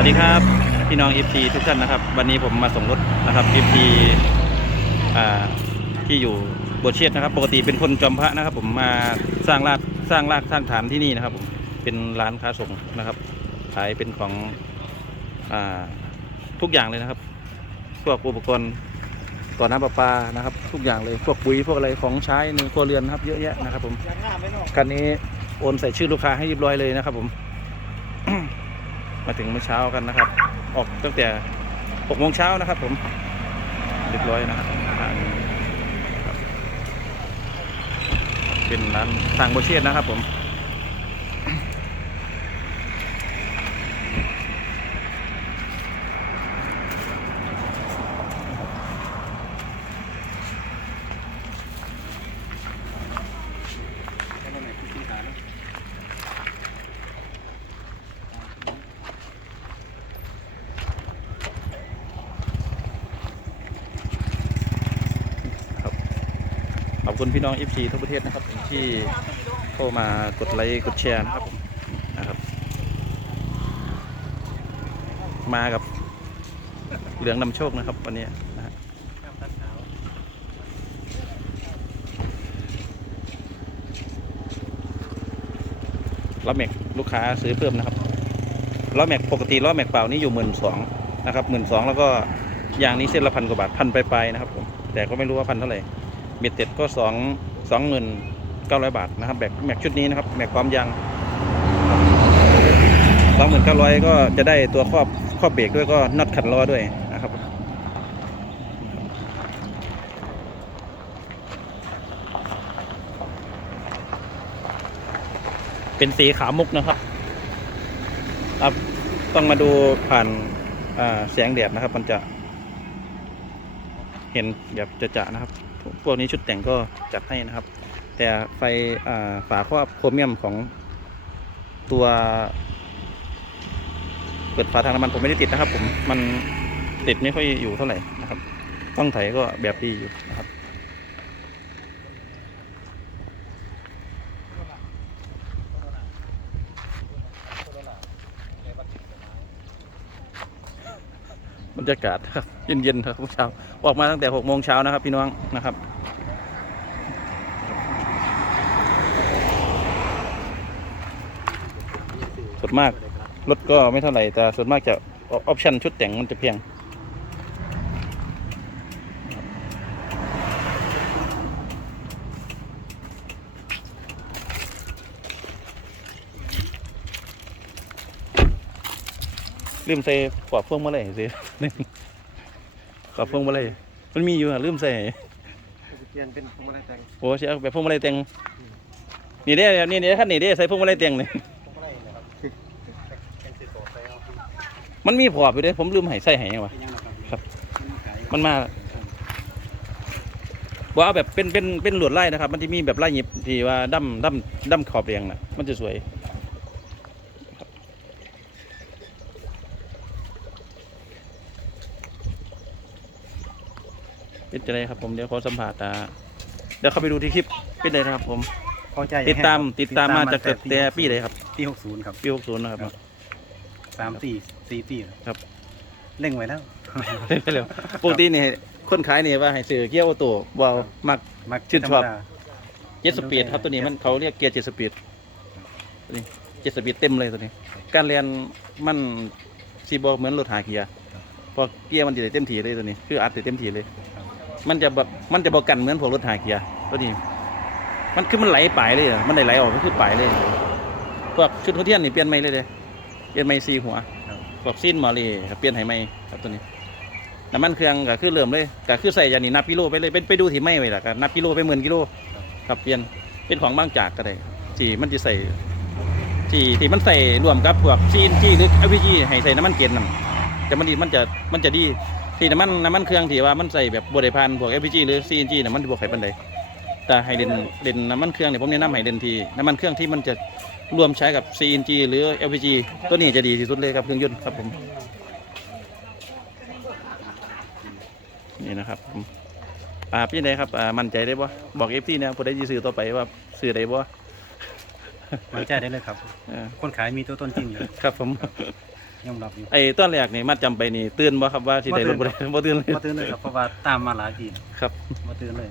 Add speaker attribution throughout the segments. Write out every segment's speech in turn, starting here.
Speaker 1: วัสดีครับ พี่น้อง FT ทุกท่านนะครับ วันนี้ผมมาส่งรถนะครับ FT ที่อยู่บวชเชษฐ์นะครับ ปกติเป็นคนจอมพระนะครับ ผมมาสร้างรากสร้างรากสร้างฐานที่นี่นะครับผมเป็นร้านค้าส่งนะครับ ขายเป็นของอทุกอย่างเลยนะครับพวกอุปกรณ์ต่อน้ำประปานะครับ ทุกอย่างเลยพวกปุ๋ยพวกอะไรของใช้ในครัวเรือนครับเยอะแยะนะครับ ผมคันนี้โอนใส่ชื่อลูกค้าให้เรียบร้อยเลยนะครับ ผม มาถึงเมื่อเช้ากันนะครับ ออกตั้งแต่6โมงเช้านะครับ ผมเรียบร้อยนะครับครับเป็นร้านทางโบเชียนนะครับผม ขอบคุณพี่น้อง FC ทั่วประเทศนะครับ ที่เข้ามากดไลค์กดแชร์นะครับนะครับ มากับเหลืองนำโชคนะครับวันนี้นะฮะล้อแม็กลูกค้าซื้อเพิ่มนะครับล้อแม็กปกติล้อแม็กเปล่านี่อยู่หมื่นสองนะครับหมื่นสองแล้วก็ยางนี้เส้นละพันกว่าบาทพันปลายๆนะครับผมแต่ก็ไม่รู้ว่าพันเท่าไหร่ เบ็ดเต็ดก็สองสองหมื่นเก้าร้อยบาทนะครับแบกแม็กชุดนี้นะครับแม็กความยางสองหมื่นเก้าร้อยก็จะได้ตัวครอบครอบเบรกด้วยก็น็อตขันล้อด้วยนะครับเป็นสีขาวมุกนะครับครับ ต้องมาดูผ่านแสงแดดนะครับ มันจะ เห็นแบบจะจะนะครับ พวกนี้ชุดแต่งก็จัดให้นะครับ แต่ไฟฝาครอบโครเมียมของตัว เปิดฝาทางน้ำมันผมไม่ได้ติดนะครับ ผมมันติดไม่ค่อยอยู่เท่าไหร่นะครับ ต้องไถก็แบบดีอยู่นะครับ บรรยากาศครับเย็นๆครับเช้าออกมาตั้งแต่หกโมงเช้านะครับ พี่น้องนะครับส่วนมากรถก็ไม่เท่าไหร่แต่ส่วนมากจะออปชั่นชุดแต่งมันจะเพียง ลืมใส่ขอบพวงมาเลยสิขอบพวงมาเลยมันมีอยู่อะลืมใส่
Speaker 2: เปลี่ยนเป็นพวงมาลัยแต่ง
Speaker 1: โอ้ใช่แบบพวงมาลัยเต็งนี่เด้อนี่เด้ขั้นนี่เด้ใส่พวงมาลัยเต็งนี่
Speaker 2: พวงมาลัยนะครับเป็นสีโสดไปเอาครับ
Speaker 1: มันมีพอบอยู่เด้ผมลืมให้ใส่ให้ยังวะ
Speaker 2: เป็นยังไงครับ
Speaker 1: ครับ
Speaker 2: มันขาย
Speaker 1: มันมาว่าเอาแบบเป็นเป็นเป็นหลวดไล่นะครับ มันจะมีแบบไล่หยิบที่ว่าดั้มดั้มดั้มขอบเรียงนะมันจะสวยครับ เป็นจะไรครับผมเดี๋ยวขอสัมผัสตาเดี๋ยวเข้าไปดูที่คลิปเป็นไรนะครับ ผม
Speaker 2: พอใจ
Speaker 1: ติดตามติดตามมาจากแต่ปีเลยครับ
Speaker 2: ปีหกศูนย์ครับ
Speaker 1: ปีหกศูนย์นะครับ
Speaker 2: ครับสามสี่สี่ปี
Speaker 1: ครับ
Speaker 2: เร่งไว้แล้ว
Speaker 1: เร็วปกตินี่คนขายนี่ว่าให้ซื้อเกียร์ออโต้วาวมัก
Speaker 2: มัก
Speaker 1: ชื่นชอบ
Speaker 2: ธรรมดา
Speaker 1: เจ็ดสปีดครับตัวนี้มันเขาเรียกเกียร์เจ็ดสปีดตัวนี้เจ็ดสปีดเต็มเลยตัวนี้ การเรียนมันซีบอกเหมือนรถหาเกียร์เพอเกียร์มันจะได้เต็มทีเลยตัวนี้ คืออัดได้เต็มทีเลย มันจะแบบมันจะบอกกันเหมือนพวกรถหาเกียร์ตัวนี้มันคือมันไหลไปเลยอะมันไหลไหลออกก็คือไปเลยพวกชุดหัวเทียนนี่เปลี่ยนใหม่เลยเด้เปลี่ยนใหม่ซีหัว
Speaker 2: ครับ
Speaker 1: พวกซีนมาเลยเปลี่ยนให้ใหม่ครับตัวนี้น้ำมันเครื่องก็คือเริ่มเลยก็คือใส่ยานี่นับกิโลไปเลยไปไปดูที่ไม่ไว้ล่ะก็นับกิโลไปหมื่นกิโลครับเปลี่ยนเป็นของบางจากก็ได้ที่มันจะใส่ที่ที่มันใส่รวมกับพวกซีนที่หรือ LPG ให้ใส่น้ำมันเกณฑ์นั่นแต่มันดีมันจะมันจะดี ที่น้ำมันน้ำมันเครื่องที่ว่ามันใส่แบบบริพานพวก LPG หรือ CNG น่ะมันจะบวกไขปันใดแต่ให้เด่นเด่นน้ำมันเครื่องเนี่ยผมแนะนำให้เด่นที่น้ำมันเครื่องที่มันจะรวมใช้กับ CNG หรือ LPG ตัวนี้จะดีที่สุดเลยครับเครื่องยนต์ครับผมนี่นะครับผมอ่าพี่ไหนครับอ่ามั่นใจได้บ่บอกเอฟซีนะผู้ใดจะซื้อต่อไปว่าซื้อได้บ่
Speaker 2: มันใจได้เลยครับ
Speaker 1: เออ
Speaker 2: คนขายมีตัวตนจริงอยู่
Speaker 1: ครับผม
Speaker 2: ยอมรับอยู่
Speaker 1: ไอ้ต้นแรกนี่มาจำไปนี่ตื่นบ่ครับว่าสิได้ลงบ่ได้บ่ตื่นเลย
Speaker 2: มาตื่นเลยครับเพราะว่าตามมาหลายที
Speaker 1: ครับ
Speaker 2: มาตื่นเลย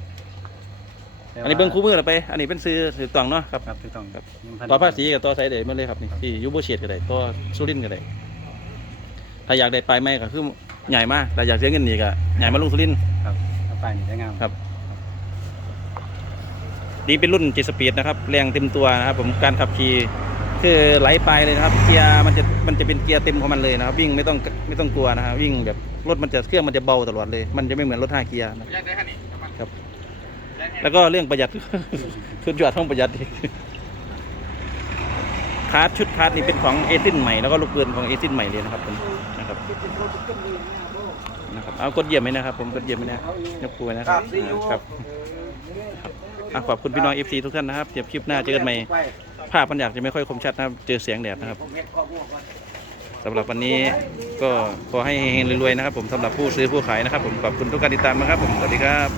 Speaker 2: แต่
Speaker 1: อันนี้เบิ่งคู่มือแล้วไป อันนี้เป็นซื้อถือต้องเนาะครับ
Speaker 2: ครับถูกต้อง
Speaker 1: ครับ
Speaker 2: ยังทัน
Speaker 1: ต่อภาษีกับต่อไสเดมาเลยครับนี่ที่ยูโบเชียดก็ได้ต่อสุรินทร์ก็ได้ถ้าอยากได้ปลายไม้ก็คือใหญ่มากแต่อยากเสียเงินนี่ก็ใหญ่มาลงสุรินทร์
Speaker 2: ครับเอาไปนี่ได้งาม
Speaker 1: ครับ นี่เป็นรุ่น7สปีดนะครับ แรงเต็มตัวนะครับผมการขับขี่ คือไหลไปเลยนะครับ เกียร์มันจะมันจะเป็นเกียร์เต็มของมันเลยนะครับ วิ่งไม่ต้องไม่ต้องกลัวนะครับวิ่งแบบรถมันจะเครื่องมันจะเบาตลอดเลย มันจะไม่เหมือนรถห้าเกียร์นะครับ แล้วก็เรื่องประหยัดสุดยอดห้องประหยัดอีกคาร์ดชุดคาร์ดนี่เป็นของเอซินใหม่แล้วก็ลูกปืนของเอซินใหม่เลยนะครับผมนะครับนะครับเอากดเยี่ยมไหมนะครับ ผมกดเยี่ยมไหมนะยกปูไว้นะครับครับ อะขอบคุณพี่น้องเอฟซีทุกท่านนะครับเดี๋ยวคลิปหน้าเจอกันใหม่ภาพมันอยากจะไม่ค่อยคมชัดนะครับ เจอเสียงแดดนะครับสำหรับวันนี้ก็ขอให้เฮงๆรวยๆนะครับ ผมสำหรับผู้ซื้อผู้ขายนะครับ ผมขอบคุณทุกการติดตามนะครับ ผมสวัสดีครับ